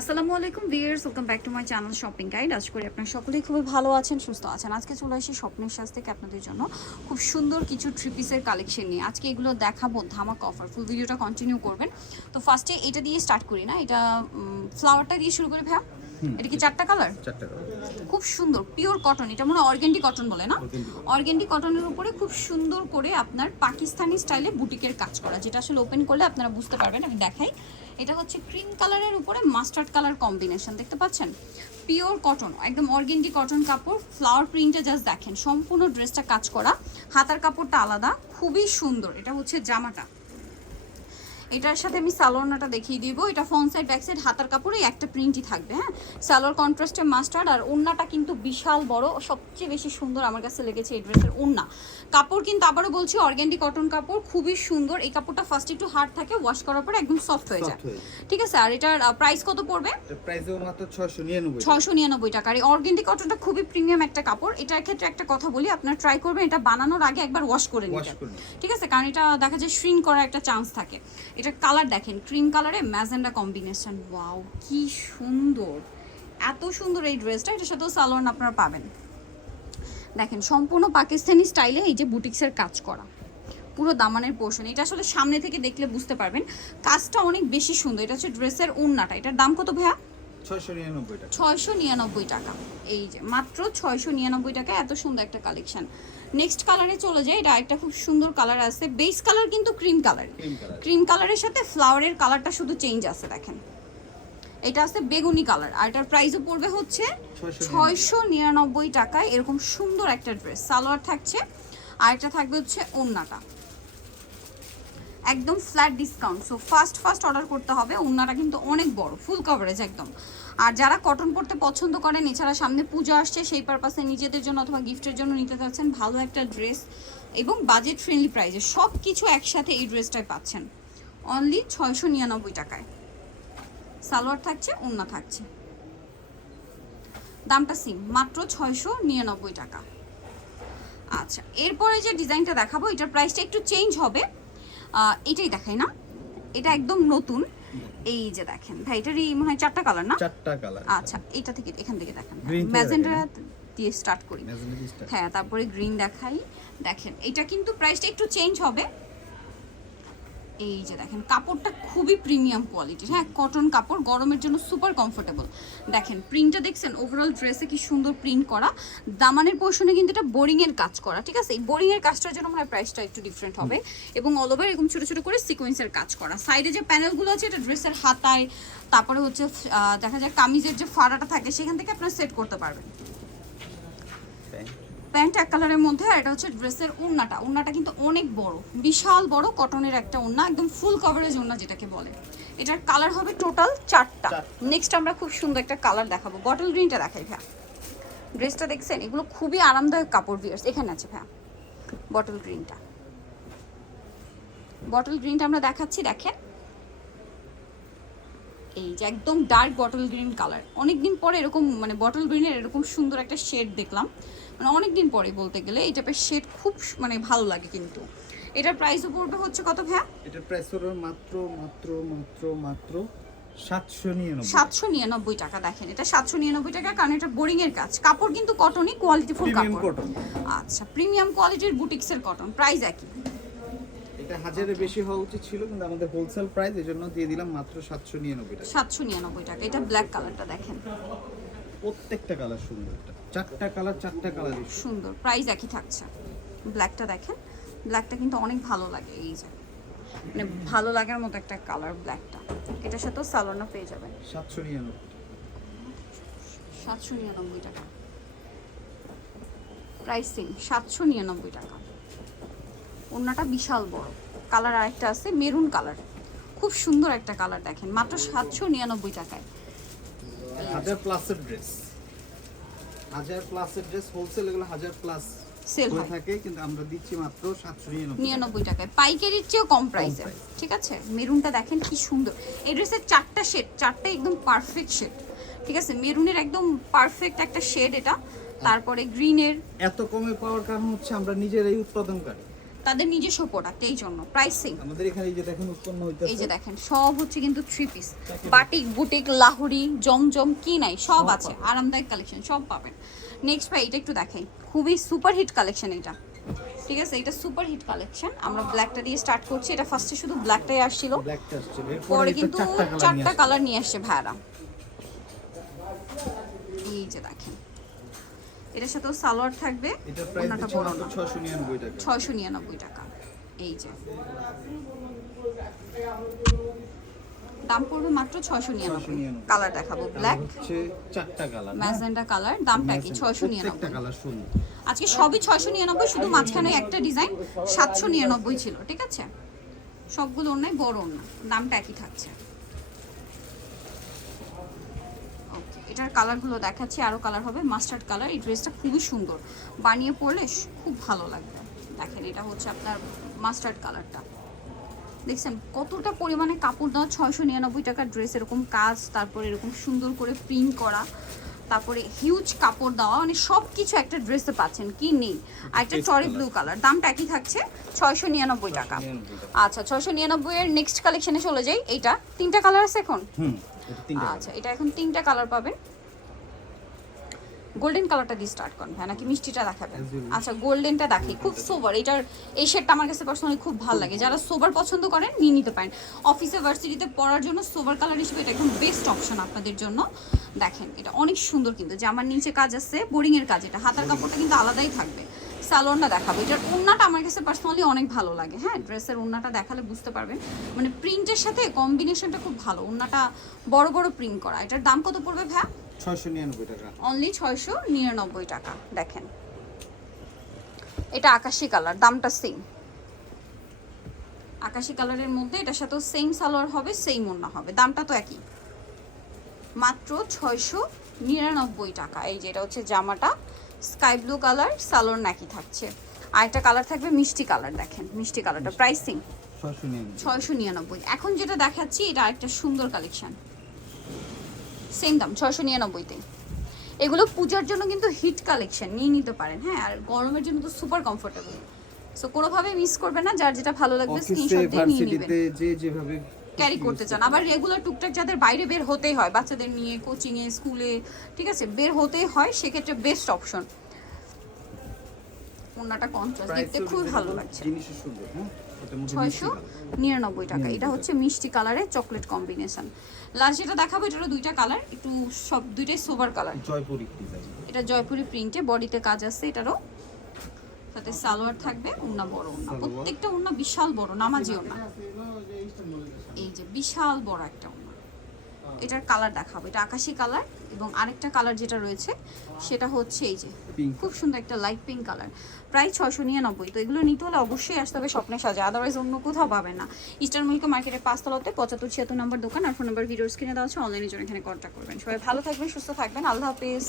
আসসালামু আলাইকুম viewers welcome back to my channel shopping guide. আজ করি আপনার সকলেই খুবই ভালো আছেন, সুস্থ আছেন। আজকে চলে আসি স্বপ্নের সাজ থেকে আপনাদের জন্য খুব সুন্দর কিছু থ্রি পিসের কালেকশন নিয়ে। আজকে এগুলো দেখাবো ধামাক অফার ফুল ভিডিওটা কন্টিনিউ করবেন। তো ফার্স্টে এটা দিয়ে স্টার্ট করি না, এটা ফ্লাওয়ারটা দিয়ে শুরু করি ভাইয়া। এটা কি চারটা কালার চারটা কালার খুব সুন্দর পিওর কটন এটা মনে অর্গেন্ডি কটন বলে না? অর্গেন্ডি কটনের উপরে খুব সুন্দর করে আপনার পাকিস্তানি স্টাইলে বুটিকের কাজ করা যেটা আসলে ওপেন করলে আপনারা বুঝতে পারবেন আমি দেখাই। এটা হচ্ছে ক্রিম কালারের উপরে মাস্টার্ড কালার কম্বিনেশন দেখতে পাচ্ছেন? পিওর কটন একদম অর্গেন্ডি কটন কাপড় ফ্লাওয়ার প্রিন্টটা জাস্ট দেখেন সম্পূর্ণ ড্রেসটা কাজ করা হাতার কাপড়টা আলাদা খুবই সুন্দর এটা হচ্ছে জামাটা। এটার সাথে আমি সালোয়ারটা দেখিয়ে দিব। এটা ফ্রন্ট সাইড ব্যাক সাইড হাতার কাপড়ে একটা প্রিন্টই থাকবে হ্যাঁ? সালোয়ার কন্ট্রাস্টের মাস্টার্ড আর ওড়নাটা কিন্তু বিশাল বড় সবচেয়ে বেশি সুন্দর আমার কাছে লেগেছে এই ড্রেসের ওড়না কাপড় কিন্তু আবারও বলছি অর্গ্যান্ডি কটন কাপড় খুবই সুন্দর। এই কাপড়টা ফার্স্ট একটু হার্ড থাকে ওয়াশ করার পর একদম সফট হয়ে যায়। ঠিক আছে? আর এটার প্রাইস কত পড়বে? ছয়শো নিরানব্বই টাকা। আর এই অর্গেন্ডি কটনটা খুবই প্রিমিয়াম একটা কাপড়। এটার ক্ষেত্রে একটা কথা বলি আপনার ট্রাই করবেন এটা বানানোর আগে একবার ওয়াশ করে নিতে। ঠিক আছে? কারণ এটা দেখা যায় শ্রিঙ্ক করার একটা চান্স থাকে। এটার কালার দেখেন ক্রিম কালারে ম্যাজেন্ডা কম্বিনেশন ওয়াও কি সুন্দর। এত সুন্দর এই ড্রেসটা এটার সাথেও সালোয়ার আপনারা পাবেন। দেখেন, সম্পূর্ণ পাকিস্তানি স্টাইলে এই যে বুটিক্সের কাজ করা। পুরো দামানের পোর্শন এটা আসলে সামনে থেকে দেখলে বুঝতে পারবেন। কাজটা অনেক বেশি সুন্দর, এটা হচ্ছে ড্রেসের ওড়নাটা। এটার দাম কত ভাইয়া? ছয়শো নিরানব্বই টাকা। এই যে মাত্র ছয়শো নিরানব্বই টাকা এত সুন্দর একটা কালেকশন নেক্সট কালারে চলে যায় এটা একটা খুব সুন্দর কালার আছে। বেস কালার কিন্তু ক্রিম কালার ক্রিম কালারের সাথে ফ্লাওয়ারের কালারটা শুধু চেঞ্জ আছে দেখেন। এটা আছে বেগুনি কালার আর এটার প্রাইসও পড়বে হচ্ছে ছয়শো নিরানব্বই টাকায় এরকম সুন্দর একটা ড্রেস সালোয়ার থাকছে আর এটা থাকবে হচ্ছে ওড়নাটা একদম flat discount so fast fast order করতে হবে ওড়নাটা কিন্তু অনেক বড় ফুল কভারেজ একদম। আর যারা কটন পরতে পছন্দ করেন, এছাড়া সামনে পুজো আসছে, সেই পারপাসে নিজেদের জন্য অথবা গিফটের জন্য নিতে চাচ্ছেন ভালো একটা ড্রেস এবং বাজেট ফ্রেন্ডলি প্রাইসে সব কিছু একসাথে এই ড্রেসটায় পাচ্ছেন। অনলি ছয়শো নিরানব্বই টাকায়। সালোয়ার থাকছে, ওড়না থাকছে। দামটা সিম মাত্র ছয়শো নিরানব্বই টাকা। আচ্ছা এরপরে যে ডিজাইনটা দেখাবো, এটার প্রাইসটা একটু চেঞ্জ হবে। এটাই দেখাই না। এটা একদম নতুন। এই যে দেখেন ভাই এটারই মনে হয় চারটা কালার না? চারটা কালার আচ্ছা এটা থেকে এখান থেকে দেখেন ম্যাজেন্ডা দিয়ে স্টার্ট করি। হ্যাঁ তারপরে গ্রিন দেখাই। দেখেন এটা কিন্তু প্রাইসটা একটু চেঞ্জ হবে। এই যে দেখেন, কাপড়টা খুবই প্রিমিয়াম কোয়ালিটির হ্যাঁ? কটন কাপড়, গরমের জন্য সুপার কমফোর্টেবল দেখেন প্রিন্টটা দেখছেন? ওভারঅল ড্রেসে কি সুন্দর প্রিন্ট করা। দামানের পোর্শনে কিন্তু এটা বোরিং এর কাজ করা, ঠিক আছে? এই বোরিং এর কাজটার জন্য আমার প্রাইসটা একটু ডিফারেন্ট হবে। এবং অল ওভার এরকম ছোট ছোট করে সিকোয়েন্সের কাজ করা। সাইডে যে প্যানেলগুলো আছে, এটা ড্রেসের হাতায়, তারপরে হচ্ছে দেখা যায় কামিজের যে ফাড়াটা থাকে, সেখান থেকে আপনারা সেট করতে পারবেন। প্যান্ট এক কালারের মধ্যে আর এটা হচ্ছে ড্রেসের ওড়নাটা। ওড়নাটা কিন্তু অনেক বড় বিশাল বড় কটনের একটা ওড়না একদম ফুল কভারেজ ওড়না যেটাকে বলে। এটার কালার হবে টোটাল চারটা। চারটা। নেক্সট আমরা খুব সুন্দর একটা কালার দেখাবো। বটল গ্রিনটা দেখাই ভ্যা ড্রেসটা দেখছেন? এগুলো খুবই আরামদায়ক কাপড় ভিয়ার্স এখানে আছে ভ্যা বটল গ্রিনটা বটল গ্রিনটা আমরা দেখাচ্ছি দেখেন। এই যে একদম ডার্ক বটল গ্রিন কালার অনেকদিন পরে এরকম মানে বটল গ্রিনের এরকম সুন্দর একটা শেড দেখলাম। মানে অনেকদিন পরে বলতে গেলে এই টাইপের শেড খুব মানে ভালো লাগে কিন্তু। এটার প্রাইসও পড়বে হচ্ছে কত ভ্যা এটার প্রাইস হলো মাত্র মাত্র মাত্র মাত্র সাতশো নিরানব্বই টাকা। দেখেন এটা সাতশো নিরানব্বই টাকা কারণ এটা বোরিং এর কাজ। কাপড় কিন্তু কটনই কোয়ালিটিফুল প্রিমিয়াম কাপড়। কটন আচ্ছা প্রিমিয়াম কোয়ালিটির বুটিক্সের কটন প্রাইস একই। এটা হাজারের বেশি হওয়া উচিত ছিল কিন্তু আমাদের হোলসেল প্রাইস এই জন্য দিয়ে দিলাম মাত্র সাতশো নিরানব্বই টাকা। সাতশো নিরানব্বই টাকা এটা ব্ল্যাক কালারটা দেখেন। প্রত্যেকটা কালার সুন্দর। চারটা কালার চারটা কালার সুন্দর প্রাইস একই থাকছে। ব্ল্যাকটা দেখেন ব্ল্যাকটা কিন্তু অনেক ভালো লাগে এই যে। মানে ভালো লাগার মতো একটা কালার ব্ল্যাকটা এটার সাথেও সালোনা পেয়ে যাবেন। সাতশো নিরানব্বই সাতশো নিরানব্বই টাকা। প্রাইসিং সাতশো নিরানব্বই টাকা। ওড়নাটা বিশাল বড়। কালার আরেকটা আছে মেরুন কালার খুব সুন্দর একটা কালার দেখেন মাত্র সাতশো নিরানব্বই টাকায়। হাজার প্লাসের ড্রেস হাজার প্লাসের ড্রেস হোলসেল এগুলো হাজার প্লাস সেল হয় থাকে কিন্তু আমরা দিচ্ছি মাত্র সাতশো নিরানব্বই নিরানব্বই টাকায়। পাইকারির চেয়েও কম প্রাইসে ঠিক আছে? মেরুনটা দেখেন কি সুন্দর। এই ড্রেসের চারটা শেড চারটা একদম পারফেক্ট শেড ঠিক আছে? মেরুনের একদম পারফেক্ট একটা শেড এটা। তারপরে গ্রিনের এত কমে পাওয়ার কারণ হচ্ছে আমরা নিজেরাই উৎপাদনকারী। তাদের নিজস্ব প্রোডাক্ট এই জন্য প্রাইস আমাদের এখানে এই যে দেখেন উৎপন্ন হইতাছে। এই যে দেখেন সব হচ্ছে কিন্তু three piece batik boutique Lahori জমজম কি নাই সব আছে আরামদায়ক কালেকশন সব পাবেন। নেক্সট ভাই এটা একটু দেখাই। খুবই সুপার হিট কালেকশন এটা। ঠিক আছে এটা সুপার হিট কালেকশন আমরা ব্ল্যাকটা দিয়ে স্টার্ট করছি। এটা ফার্স্টে শুধু ব্ল্যাকটাই আসছিল। পরে কিন্তু চারটা কালার চারটা কালার নিয়ে আসছে ভাইরা এই যে দেখেন। এটার সাথেও সালোয়ার থাকবে ওনাটা বড় না। 699 টাকা। ছয়শো নিরানব্বই টাকা এই যে। দাম পড়বে মাত্র ছয়শো নিরানব্বই। 699 কালার দেখাবো ব্ল্যাক চারটা কালার ম্যাজেন্ডা কালার দামটা কি? ছয়শো প্রত্যেকটা নিরানব্বই। কালার সুন্দর। আজকে সবই ছয়শো নিরানব্বই শুধু মাঝখানে একটা ডিজাইন সাতশো নিরানব্বই ছিল ঠিক আছে? সবগুলো অন্যায় বড় অন্য দামটা একই থাকছে। এটার কালারগুলো দেখাচ্ছি আরও কালার হবে মাস্টার্ড কালার এই ড্রেসটা খুবই সুন্দর। বানিয়ে পরলে খুব ভালো লাগবে। দেখেন এটা হচ্ছে আপনার মাস্টার্ড কালারটা দেখছেন কতটা পরিমাণে কাপড় দেওয়া ছয়শো নিরানব্বই টাকার ড্রেস এরকম কাজ তারপরে এরকম সুন্দর করে প্রিন্ট করা তারপরে হিউজ কাপড় দেওয়া মানে সব কিছু একটা ড্রেসে পাচ্ছেন কি নেই? আর একটা চরি ব্লু কালার দামটা একই থাকছে ছয়শো নিরানব্বই টাকা। আচ্ছা ছয়শো নিরানব্বই এর নেক্সট কালেকশনে চলে যাই এইটা তিনটা কালার আছে এখন? আচ্ছা এটা এখন তিনটা কালার পাবেন। গোল্ডেন কালারটা দিয়ে স্টার্ট করেন হ্যাঁ নাকি মিষ্টিটা দেখাবেন. আচ্ছা গোল্ডেনটা দেখি খুব সোবার এটার এই শেডটা আমার কাছে পার্সোনালি খুব ভালো লাগে। যারা সোবার পছন্দ করেন নিয়ে নিতে পারেন। অফিসে ভার্সিটিতে পড়ার জন্য সোবার কালার হিসেবে এটা একদম বেস্ট অপশন আপনাদের জন্য। দেখেন এটা অনেক সুন্দর কিন্তু। জামার নিচে কাজ আছে বোরিং এর কাজ। এটা হাতার কাপড়টা কিন্তু আলাদাই থাকবে। স্যালোনটা দেখাবো। এটার ওড়নাটা আমার কাছে পার্সোনালি অনেক ভালো লাগে। হ্যাঁ ড্রেসের ওড়নাটা দেখালে বুঝতে পারবেন মানে প্রিন্টের সাথে কম্বিনেশনটা খুব ভালো। ওড়নাটা বড় বড় প্রিন্ট করা। এটার দাম কত পড়বে ভ্যা 699 টাকা। অনলি ছয়শো নিরানব্বই টাকা। দেখেন। এটা আকাশি কালার দামটা সেম আকাশি কালারের মধ্যে এটার সাথেও সেম সালোয়ার হবে সেম ওড়না হবে। দামটা তো একই। মাত্র ছয়শো নিরানব্বই টাকা। এই যে এটা হচ্ছে জামাটা। স্কাই ব্লু কালার সালোর নাকি থাকছে। আর একটা কালার থাকবে মিষ্টি কালার দেখেন মিষ্টি কালারটা। প্রাইসিং ছয়শো নিরানব্বই। এখন যেটা দেখাচ্ছি এটা আরেকটা সুন্দর কালেকশন সেম দাম ছয়শো নিরানব্বইতে। এগুলো পূজার জন্য কিন্তু হিট কালেকশন নিয়ে নিতে পারেন হ্যাঁ? আর গরমের জন্য তো সুপার কমফোর্টেবল সো কোনোভাবে মিস করবেন না যার যেটা ভালো লাগবে স্ক্রিনশট দিয়ে নিয়ে নেবেন। যে যেভাবে ক্যারি করতে চান। আবার রেগুলার টুকটাক যাদের বাইরে বের হতেই হয় বাচ্চাদের নিয়ে কোচিংয়ে স্কুলে ঠিক আছে বের হতেই হয় সেক্ষেত্রে বেস্ট অপশন ওনাটা কন্ট্রাস্ট দেখতে খুবই ভালো লাগছে। হ্যাঁ? ছয়শো নিরানব্বই টাকা। এটা হচ্ছে মিষ্টি কালারের চকলেট কম্বিনেশন লাস্ট যেটা দেখাবো এটারও দুইটা কালার। একটু সব দুইটাই সোবার কালার জয়পুরি এটা জয়পুরি প্রিন্টে বডিতে কাজ আছে এটারও সাথে সালোয়ার থাকবে উন্না বড় উন্না প্রত্যেকটা উন্না বিশাল বড় নামাজি উন্না এই যে বিশাল বড় একটা উন্না এটার কালার দেখাবো। এটা আকাশি কালার এবং আরেকটা কালার যেটা রয়েছে সেটা হচ্ছে এই যে খুব সুন্দর একটা লাইট পিঙ্ক কালার। প্রায় ছয়শো নিরানব্বই। তো এগুলো নিতে হলে অবশ্যই আসতে হবে স্বপ্নে সাজা। আদারওয়াইজ অন্য কোথাও পাবে না। ইস্টার মিল্ক মার্কেটের পাঁচতলাতে পঁচাত্তর ছিয়াত্তর নম্বর দোকান। আর ফোন নাম্বার ভিডিওর স্ক্রিনে দেওয়া আছে। অনলাইনের জন্য এখানে কন্ট্যাক্ট করবেন। সবাই ভালো থাকবেন সুস্থ থাকবেন। আল্লাহ হাফিজ।